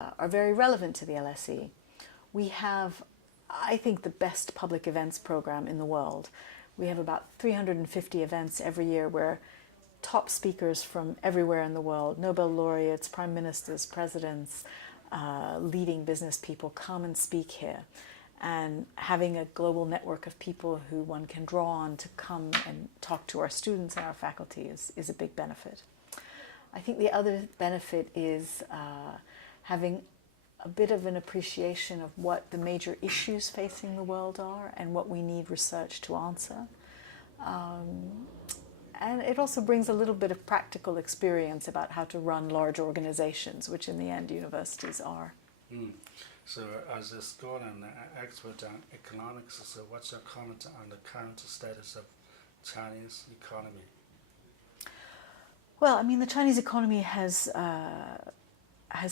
are very relevant to the LSE. We have, I think, the best public events program in the world. We have about 350 events every year where top speakers from everywhere in the world, Nobel laureates, prime ministers, presidents, leading business people come and speak here. And having a global network of people who one can draw on to come and talk to our students and our faculty is a big benefit. I think the other benefit is having a bit of an appreciation of what the major issues facing the world are and what we need research to answer. And it also brings a little bit of practical experience about how to run large organizations, which in the end universities are. So as a scholar and expert on economics, so what's your comment on the current status of Chinese economy? Well, I mean, the Chinese economy has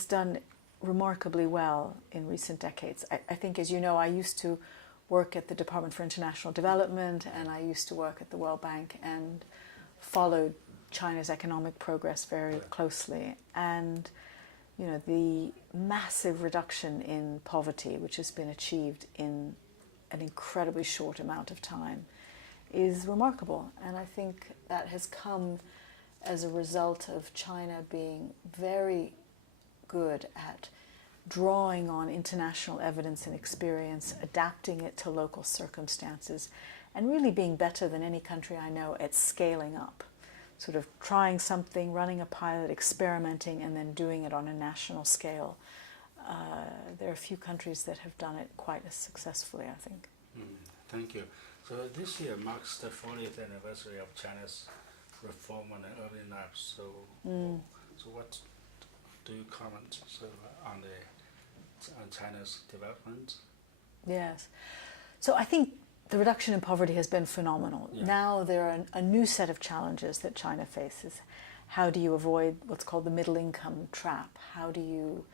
done remarkably well in recent decades. I think, as you know, I used to work at the Department for International Development, and I used to work at the World Bank and followed China's economic progress very closely. And you know, the massive reduction in poverty, which has been achieved in an incredibly short amount of time, is remarkable. And I think that has come as a result of China being very good at drawing on international evidence and experience, adapting it to local circumstances, and really being better than any country I know at scaling up. Sort of trying something, running a pilot, experimenting, and then doing it on a national scale. There are a few countries that have done it quite as successfully, I think. Thank you. So this year marks the 40th anniversary of China's reform and early life. So what do you comment on China's development? Yes. So I think the reduction in poverty has been phenomenal. Yeah. Now there are a new set of challenges that China faces. How do you avoid what's called the middle income trap? How do you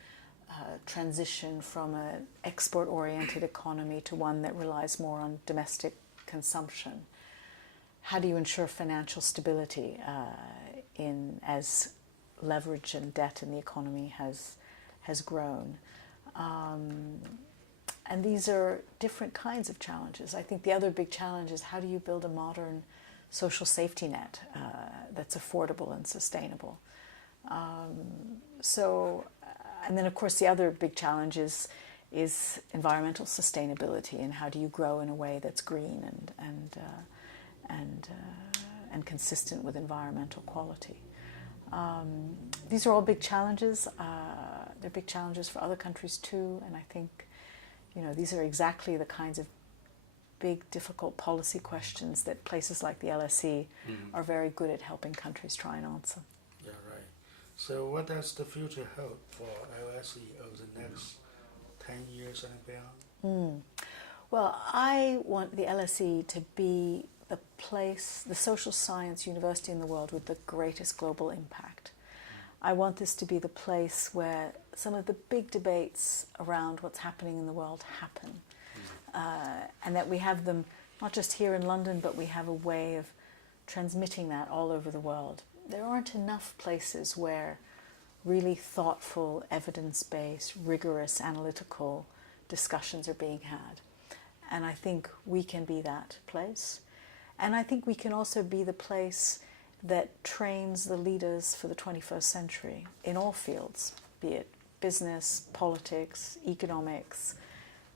transition from an export-oriented economy to one that relies more on domestic consumption? How do you ensure financial stability as leverage and debt in the economy has grown? And these are different kinds of challenges. I think the other big challenge is how do you build a modern social safety net that's affordable and sustainable? And then of course the other big challenge is environmental sustainability, and how do you grow in a way that's green and consistent with environmental quality. These are all big challenges. They're big challenges for other countries too, and I think these are exactly the kinds of big, difficult policy questions that places like the LSE are very good at helping countries try and answer. Yeah, right. So what does the future hold for LSE over the next 10 years and beyond? Well, I want the LSE to be the place, the social science university in the world with the greatest global impact. I want this to be the place where some of the big debates around what's happening in the world happen. And that we have them not just here in London, but we have a way of transmitting that all over the world. There aren't enough places where really thoughtful, evidence-based, rigorous, analytical discussions are being had. And I think we can be that place. And I think we can also be the place that trains the leaders for the 21st century in all fields, be it business, politics, economics,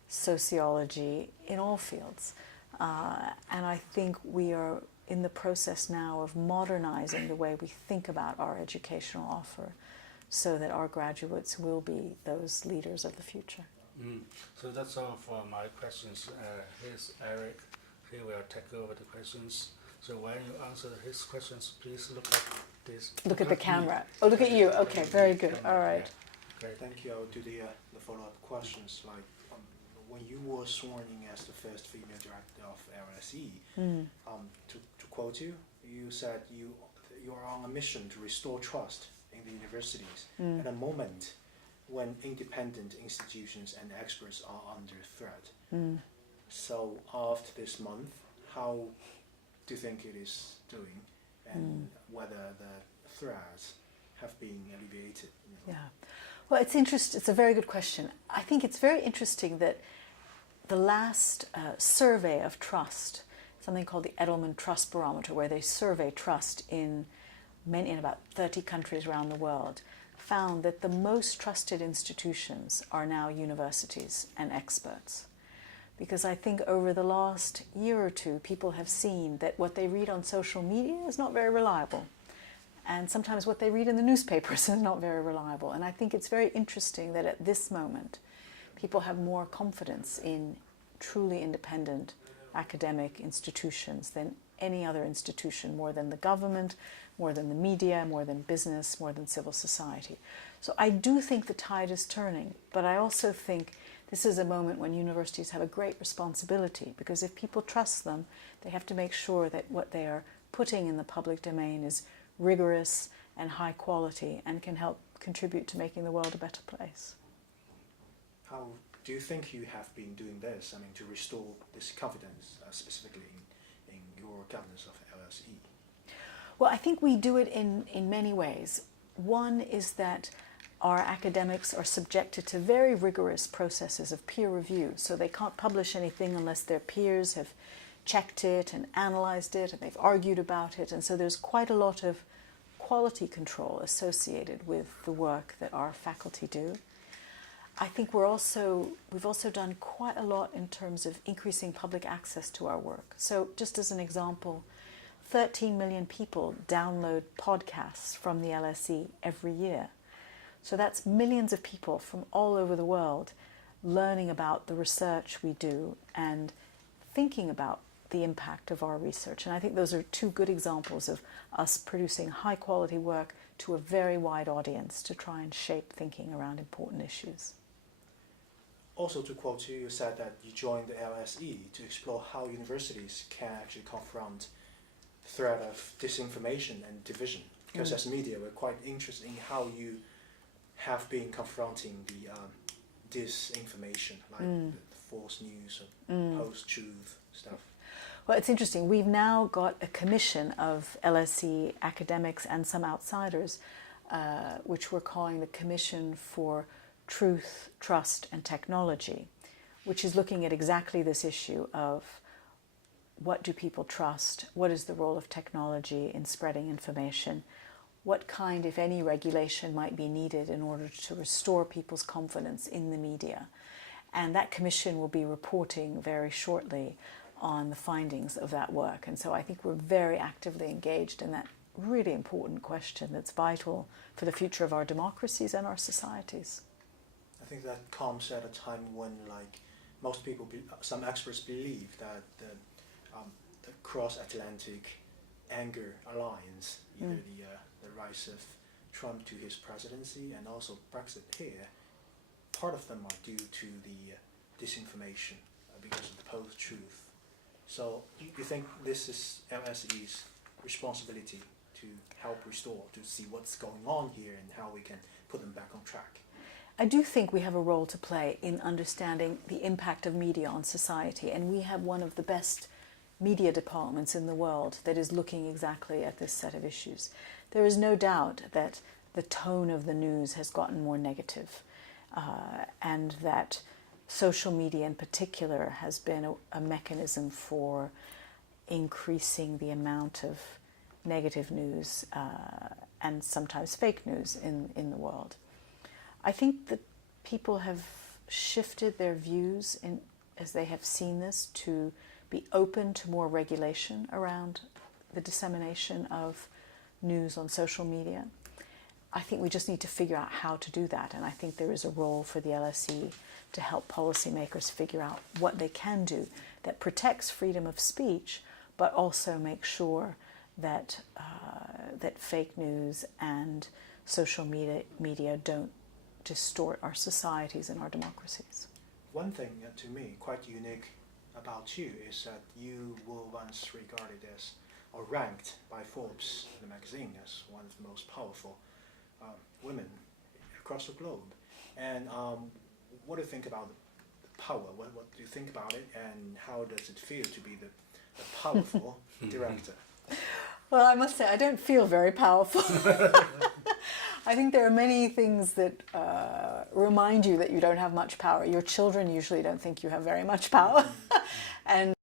sociology, in all fields. And I think we are in the process now of modernizing the way we think about our educational offer so that our graduates will be those leaders of the future. So that's all for my questions. Here's Eric. He will take over the questions. So when you answer his questions, please look at this. Look at the camera. Oh, look at you. Okay, very good. All right. Yeah. Okay. Thank you. I'll do the follow-up questions. Like when you were sworn in as the first female director of LSE, to quote you, you said you are on a mission to restore trust in the universities at a moment when independent institutions and experts are under threat. So after this month, how do you think it is doing, and whether the threats have been alleviated? Yeah. Well, it's a very good question. I think it's very interesting that the last survey of trust, something called the Edelman Trust Barometer, where they survey trust in about 30 countries around the world, found that the most trusted institutions are now universities and experts. Because I think over the last year or two, people have seen that what they read on social media is not very reliable. And sometimes what they read in the newspapers is not very reliable. And I think it's very interesting that at this moment, people have more confidence in truly independent academic institutions than any other institution, more than the government, more than the media, more than business, more than civil society. So I do think the tide is turning, but I also think this is a moment when universities have a great responsibility, because if people trust them, they have to make sure that what they are putting in the public domain is rigorous and high quality and can help contribute to making the world a better place. How do you think you have been doing this, to restore this confidence, specifically in your governance of LSE? Well, I think we do it in many ways. One is that our academics are subjected to very rigorous processes of peer review, so they can't publish anything unless their peers have checked it and analyzed it and they've argued about it, and so there's quite a lot of quality control associated with the work that our faculty do. I think we've also done quite a lot in terms of increasing public access to our work. So just as an example, 13 million people download podcasts from the LSE every year. So that's millions of people from all over the world learning about the research we do and thinking about the impact of our research. And I think those are two good examples of us producing high quality work to a very wide audience to try and shape thinking around important issues. Also, to quote you, you said that you joined the LSE to explore how universities can actually confront the threat of disinformation and division. Because as media, we're quite interested in how you have been confronting the disinformation, like the false news or post-truth stuff. Well, it's interesting. We've now got a commission of LSE academics and some outsiders, which we're calling the Commission for Truth, Trust and Technology, which is looking at exactly this issue of what do people trust, what is the role of technology in spreading information, what kind, if any, regulation might be needed in order to restore people's confidence in the media. And that commission will be reporting very shortly on the findings of that work. And so I think we're very actively engaged in that really important question that's vital for the future of our democracies and our societies. I think that comes at a time when, most people, some experts believe that the cross-Atlantic anger alliance, either the rise of Trump to his presidency and also Brexit here, part of them are due to the disinformation because of the post-truth. So you think this is LSE's responsibility to help restore, to see what's going on here and how we can put them back on track? I do think we have a role to play in understanding the impact of media on society, and we have one of the best media departments in the world that is looking exactly at this set of issues. There is no doubt that the tone of the news has gotten more negative, and that social media in particular has been a mechanism for increasing the amount of negative news and sometimes fake news in the world. I think that people have shifted their views as they have seen this to be open to more regulation around the dissemination of news on social media. I think we just need to figure out how to do that, and I think there is a role for the LSE to help policymakers figure out what they can do that protects freedom of speech, but also make sure that that fake news and social media don't distort our societies and our democracies. One thing to me quite unique about you is that you were once regarded as, or ranked by Forbes, the magazine, as one of the most powerful women across the globe. And what do you think about the power? What do you think about it, and how does it feel to be the powerful director? Well, I must say, I don't feel very powerful. I think there are many things that remind you that you don't have much power. Your children usually don't think you have very much power. And